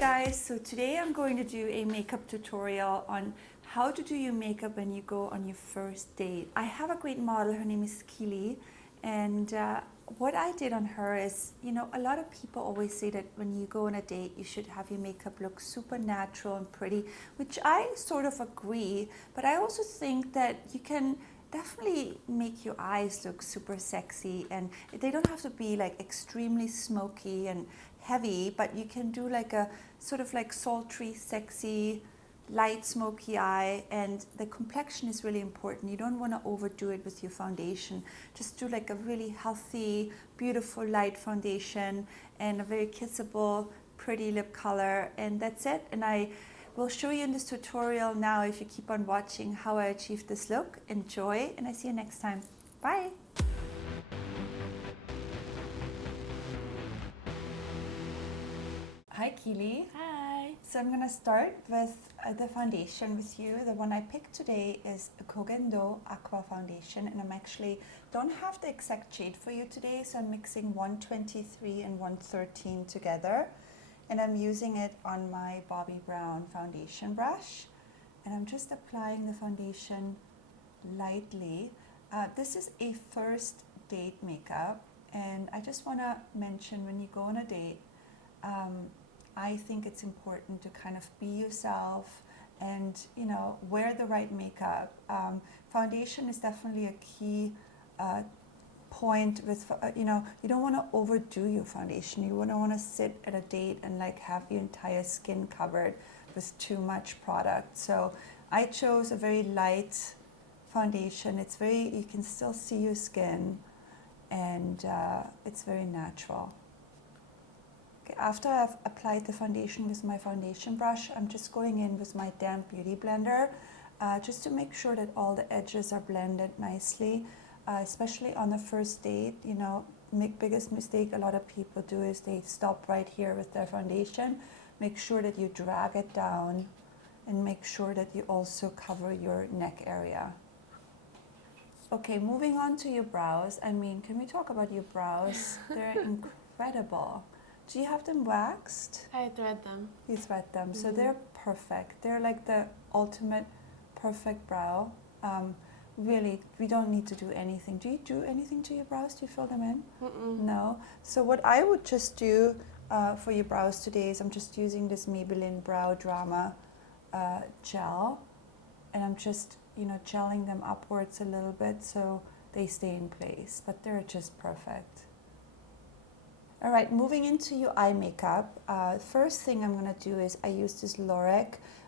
guys, so today I'm going to do a makeup tutorial on how to do your makeup when you go on your first date. I have a great model, her name is Keeley, and what I did on her is, you know, a lot of people always say that when you go on a date you should have your makeup look super natural and pretty, which I sort of agree, but I also think that you can definitely make your eyes look super sexy, and they don't have to be like extremely smoky and heavy, but you can do like a sort of like sultry, sexy, light smoky eye. And the complexion is really important. You don't want to overdo it with your foundation. Just do like a really healthy, beautiful light foundation and a very kissable, pretty lip color, and that's it. And I will show you in this tutorial now, if you keep on watching, how I achieved this look. Enjoy, and I see you next time. Bye. Hi Keeley. Hi. So I'm going to start with the foundation with you. The one I picked today is a Cogendo Aqua Foundation, and I'm actually don't have the exact shade for you today, so I'm mixing 123 and 113 together, and I'm using it on my Bobbi Brown foundation brush, and I'm just applying the foundation lightly. This is a first date makeup, and I just want to mention, when you go on a date, I think it's important to kind of be yourself and, you know, wear the right makeup. Foundation is definitely a key point with, you know, you don't want to overdo your foundation. You don't want to sit at a date and like have your entire skin covered with too much product. So I chose a very light foundation. It's very, you can still see your skin, and it's very natural. After I've applied the foundation with my foundation brush, I'm just going in with my damp beauty blender just to make sure that all the edges are blended nicely, especially on the first date. You know, biggest mistake a lot of people do is they stop right here with their foundation. Make sure that you drag it down, and make sure that you also cover your neck area. Okay, moving on to your brows. I mean, can we talk about your brows? They're incredible. Do you have them waxed? I thread them. You thread them, so they're perfect. They're like the ultimate perfect brow. Really, we don't need to do anything. Do you do anything to your brows? Do you fill them in? No. So what I would just do for your brows today is I'm just using this Maybelline Brow Drama gel, and I'm just, you know, gelling them upwards a little bit so they stay in place, but they're just perfect. All right, moving into your eye makeup, first thing I'm going to do is I use this Lauder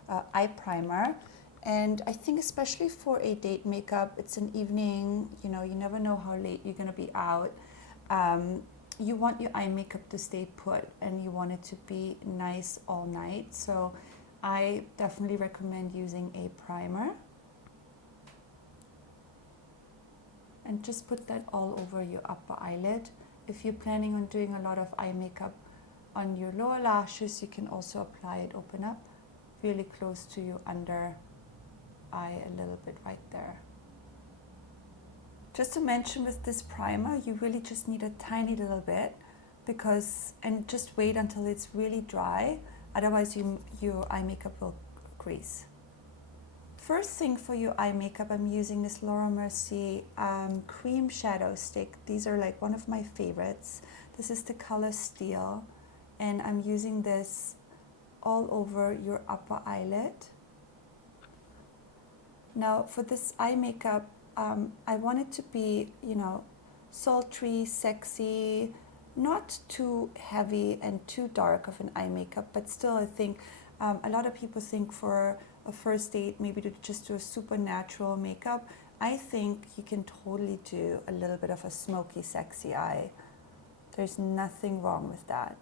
eye primer, and I think especially for a date makeup, it's an evening, you know, you never know how late you're going to be out. You want your eye makeup to stay put, and you want it to be nice all night, so I definitely recommend using a primer. And just put that all over your upper eyelid. If you're planning on doing a lot of eye makeup on your lower lashes, you can also apply it, open up really close to your under eye a little bit right there. Just to mention, with this primer, you really just need a tiny little bit, because, and just wait until it's really dry, otherwise your eye makeup will grease. First thing for your eye makeup, I'm using this Laura Mercier cream shadow stick. These are like one of my favorites. This is the color Steel, and I'm using this all over your upper eyelid. Now for this eye makeup, I want it to be, you know, sultry, sexy, not too heavy and too dark of an eye makeup, but still I think a lot of people think for a first date maybe to just do a super natural makeup. I think you can totally do a little bit of a smoky, sexy eye. There's nothing wrong with that.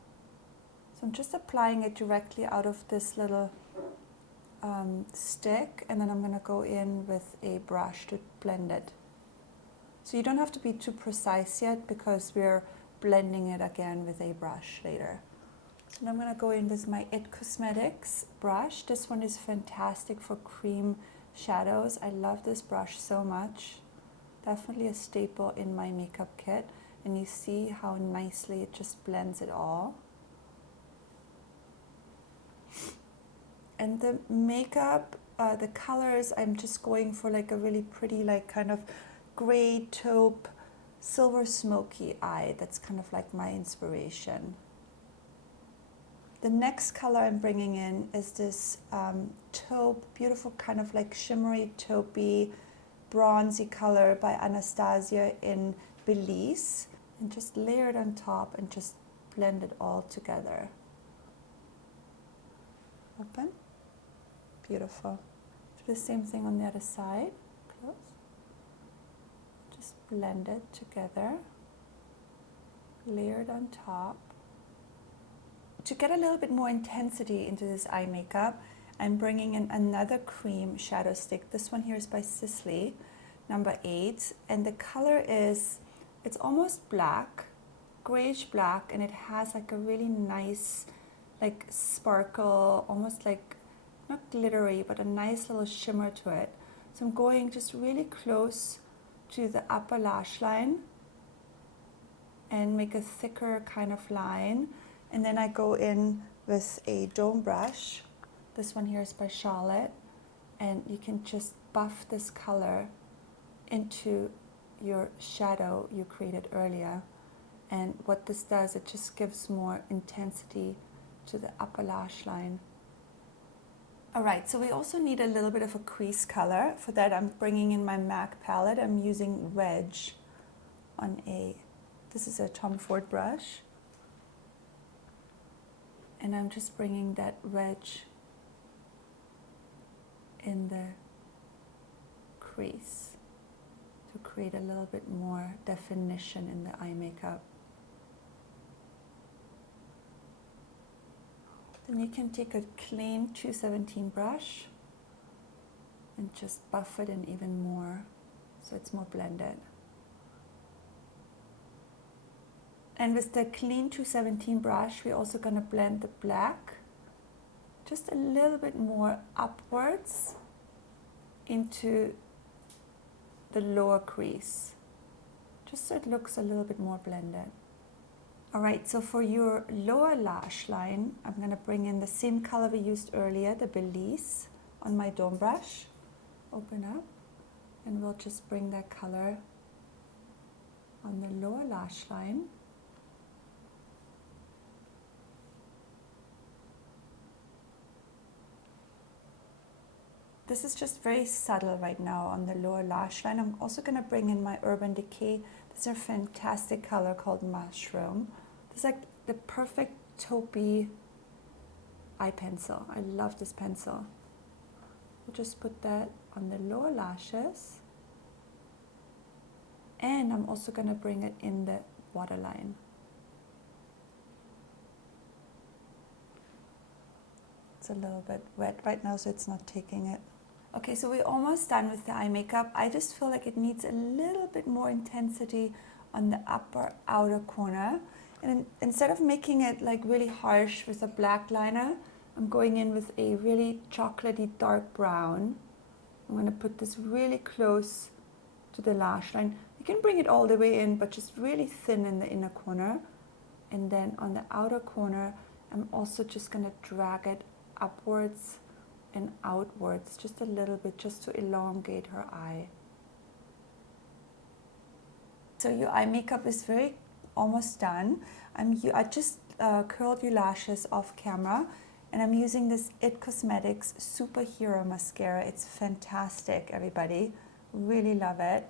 So I'm just applying it directly out of this little stick, and then I'm going to go in with a brush to blend it. So you don't have to be too precise yet, because we're blending it again with a brush later. And I'm going to go in with my It Cosmetics brush. This one is fantastic for cream shadows. I love this brush so much. Definitely a staple in my makeup kit. And you see how nicely it just blends it all. And the makeup, the colors, I'm just going for like a really pretty, like kind of gray taupe, silver smoky eye. That's kind of like my inspiration. The next color I'm bringing in is this taupe, beautiful kind of like shimmery taupey, bronzy color by Anastasia in Belize. And just layer it on top and just blend it all together. Open. Beautiful. Do the same thing on the other side. Close. Just blend it together. Layer it on top. To get a little bit more intensity into this eye makeup, I'm bringing in another cream shadow stick. This one here is by Sisley, number 8. And the color is, it's almost black, grayish black, and it has like a really nice, like sparkle, almost like, not glittery, but a nice little shimmer to it. So I'm going just really close to the upper lash line and make a thicker kind of line. And then I go in with a dome brush. This one here is by Charlotte. And you can just buff this color into your shadow you created earlier. And what this does, it just gives more intensity to the upper lash line. All right, so we also need a little bit of a crease color. For that, I'm bringing in my MAC palette. I'm using Wedge on this is a Tom Ford brush. And I'm just bringing that wedge in the crease to create a little bit more definition in the eye makeup. Then you can take a clean 217 brush and just buff it in even more so it's more blended. And with the clean 217 brush, we're also going to blend the black just a little bit more upwards into the lower crease, just so it looks a little bit more blended. All right, so for your lower lash line, I'm going to bring in the same color we used earlier, the Belize, on my dome brush. Open up, and we'll just bring that color on the lower lash line. This is just very subtle right now on the lower lash line. I'm also going to bring in my Urban Decay. This is a fantastic color called Mushroom. It's like the perfect taupey eye pencil. I love this pencil. We'll just put that on the lower lashes. And I'm also going to bring it in the waterline. It's a little bit wet right now, so it's not taking it. Okay, so we're almost done with the eye makeup. I just feel like it needs a little bit more intensity on the upper outer corner. And instead of making it like really harsh with a black liner, I'm going in with a really chocolatey dark brown. I'm going to put this really close to the lash line. You can bring it all the way in, but just really thin in the inner corner. And then on the outer corner, I'm also just going to drag it upwards and outwards just a little bit, just to elongate her eye. So your eye makeup is almost done. I just curled your lashes off camera, and I'm using this IT Cosmetics Superhero Mascara. It's fantastic, everybody. Really love it.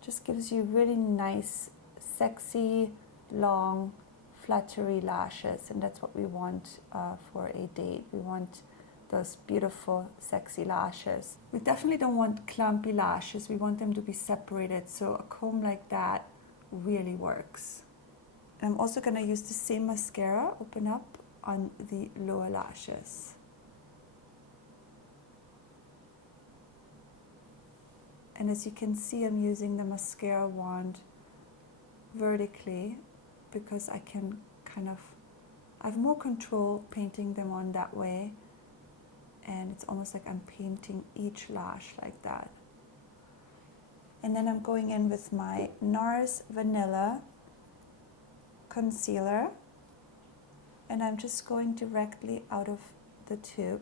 Just gives you really nice, sexy, long, fluttery lashes, and that's what we want for a date. We want those beautiful, sexy lashes. We definitely don't want clumpy lashes. We want them to be separated, so a comb like that really works. And I'm also going to use the same mascara, open up, on the lower lashes. And as you can see, I'm using the mascara wand vertically because I can I have more control painting them on that way. And it's almost like I'm painting each lash like that. And then I'm going in with my NARS Vanilla Concealer. And I'm just going directly out of the tube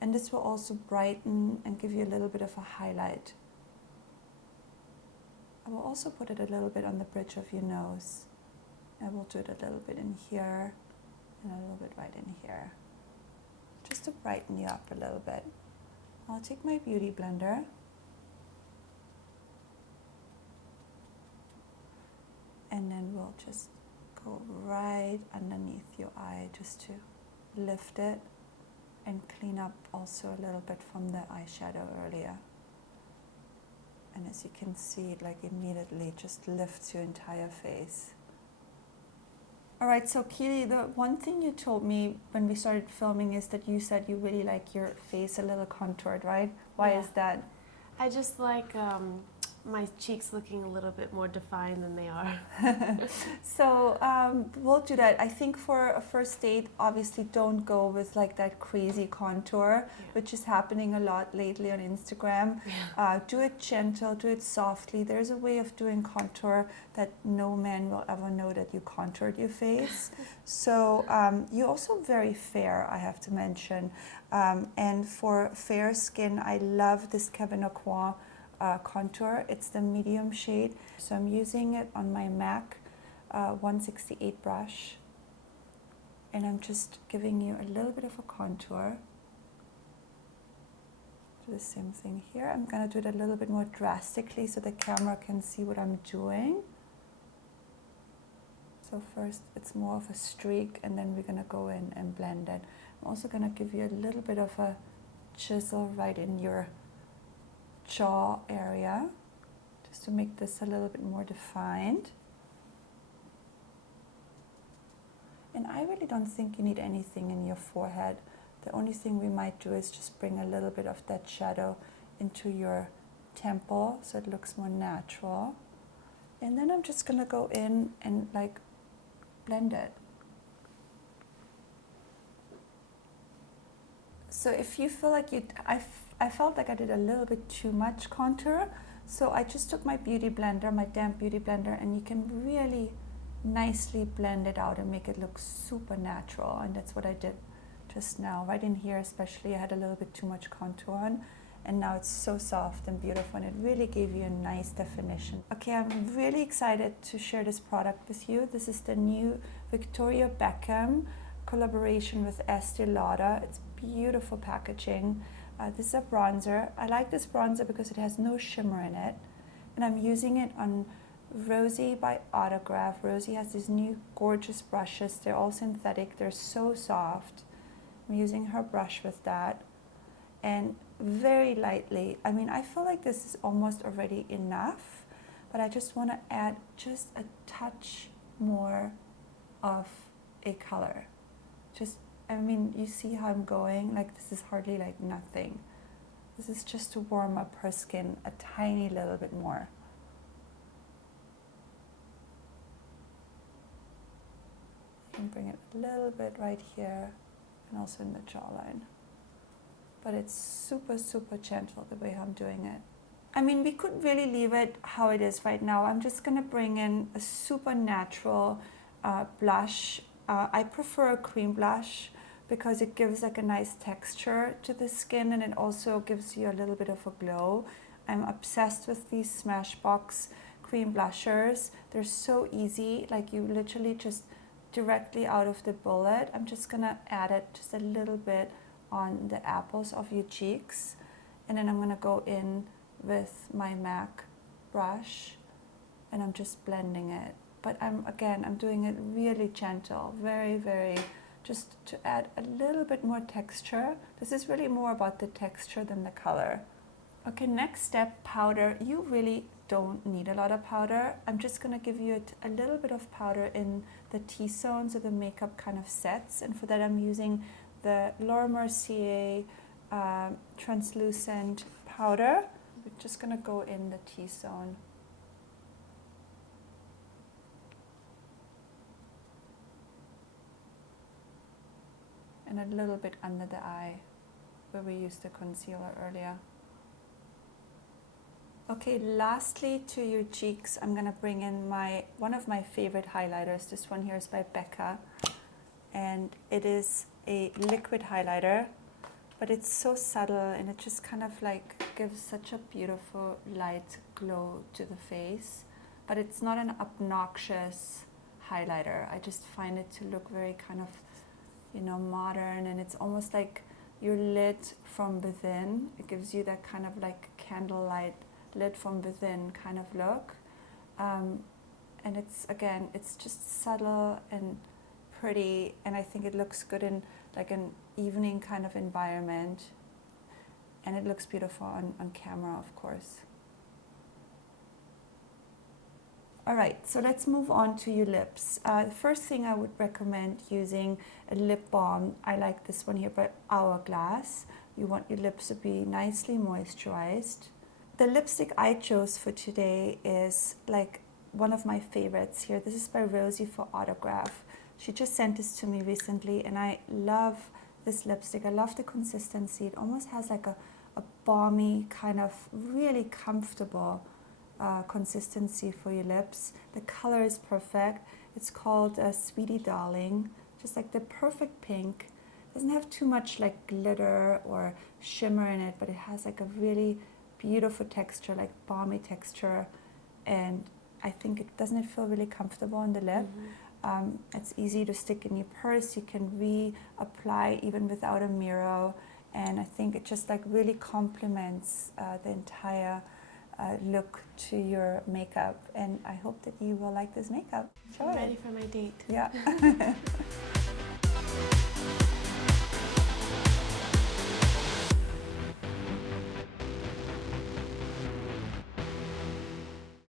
And this will also brighten and give you a little bit of a highlight. I will also put it a little bit on the bridge of your nose. I will do it a little bit in here and a little bit right in here, just to brighten you up a little bit. I'll take my beauty blender and then we'll just go right underneath your eye just to lift it and clean up also a little bit from the eyeshadow earlier. And as you can see, it like immediately just lifts your entire face. All right, so Keeley, the one thing you told me when we started filming is that you said you really like your face a little contoured, right? Why is that? I just like my cheeks looking a little bit more defined than they are. So we'll do that. I think for a first date, obviously don't go with like that crazy contour, which is happening a lot lately on Instagram. Do it gentle, do it softly. There's a way of doing contour that no man will ever know that you contoured your face. So you're also very fair, I have to mention. And for fair skin, I love this Kevin Aucoin contour. It's the medium shade. So I'm using it on my MAC 168 brush. And I'm just giving you a little bit of a contour. Do the same thing here. I'm going to do it a little bit more drastically so the camera can see what I'm doing. So first it's more of a streak and then we're going to go in and blend it. I'm also going to give you a little bit of a chisel right in your jaw area, just to make this a little bit more defined. And I really don't think you need anything in your forehead. The only thing we might do is just bring a little bit of that shadow into your temple so it looks more natural. And then I'm just gonna go in and like blend it. So if you feel like I felt like I did a little bit too much contour, so I just took my beauty blender, my damp beauty blender, and you can really nicely blend it out and make it look super natural. And that's what I did just now. Right in here especially, I had a little bit too much contour on, and now it's so soft and beautiful, and it really gave you a nice definition. Okay, I'm really excited to share this product with you. This is the new Victoria Beckham collaboration with Estee Lauder. It's beautiful packaging. This is a bronzer. I like this bronzer because it has no shimmer in it. And I'm using it on Rosie by Autograph. Rosie has these new gorgeous brushes. They're all synthetic. They're so soft. I'm using her brush with that. And very lightly. I mean, I feel like this is almost already enough, but I just want to add just a touch more of a color. I mean, you see how I'm going? Like, this is hardly like nothing. This is just to warm up her skin a tiny little bit more. I can bring it a little bit right here and also in the jawline. But it's super, super gentle the way I'm doing it. I mean, we could really leave it how it is right now. I'm just gonna bring in a super natural blush. I prefer a cream blush because it gives like a nice texture to the skin, and it also gives you a little bit of a glow. I'm obsessed with these Smashbox cream blushers. They're so easy, like you literally just directly out of the bullet. I'm just gonna add it just a little bit on the apples of your cheeks, and then I'm gonna go in with my MAC brush and I'm just blending it. But I'm doing it really gentle, very, very, just to add a little bit more texture. This is really more about the texture than the color. Okay, next step, powder. You really don't need a lot of powder. I'm just gonna give you a little bit of powder in the T-zone, so the makeup kind of sets. And for that I'm using the Laura Mercier translucent powder. We're just gonna go in the T-zone. And a little bit under the eye where we used the concealer earlier. Okay, lastly to your cheeks, I'm gonna bring in one of my favorite highlighters. This one here is by Beckham, and it is a liquid highlighter. but it's so subtle and it just kind of like gives such a beautiful light glow to the face. But it's not an obnoxious highlighter. I just find it to look very kind of, you know, modern, and it's almost like you're lit from within. It gives you that kind of like candlelight lit from within kind of look. And it's, again, it's just subtle and pretty, and I think it looks good in like an evening kind of environment, and it looks beautiful on camera, of course. All right, so let's move on to your lips. The first thing I would recommend using a lip balm. I like this one here by Hourglass. You want your lips to be nicely moisturized. The lipstick I chose for today is like one of my favorites here. This is by Rosie for Autograph. She just sent this to me recently, and I love this lipstick. I love the consistency. It almost has like a balmy kind of really comfortable consistency for your lips. The color is perfect. It's called Sweetie Darling, just like the perfect pink. Doesn't have too much like glitter or shimmer in it, but it has like a really beautiful texture, like balmy texture, and I think doesn't it feel really comfortable on the lip? Mm-hmm. It's easy to stick in your purse. You can reapply even without a mirror, and I think it just like really complements the entire look to your makeup, and I hope that you will like this makeup. I'm ready for my date. Yeah.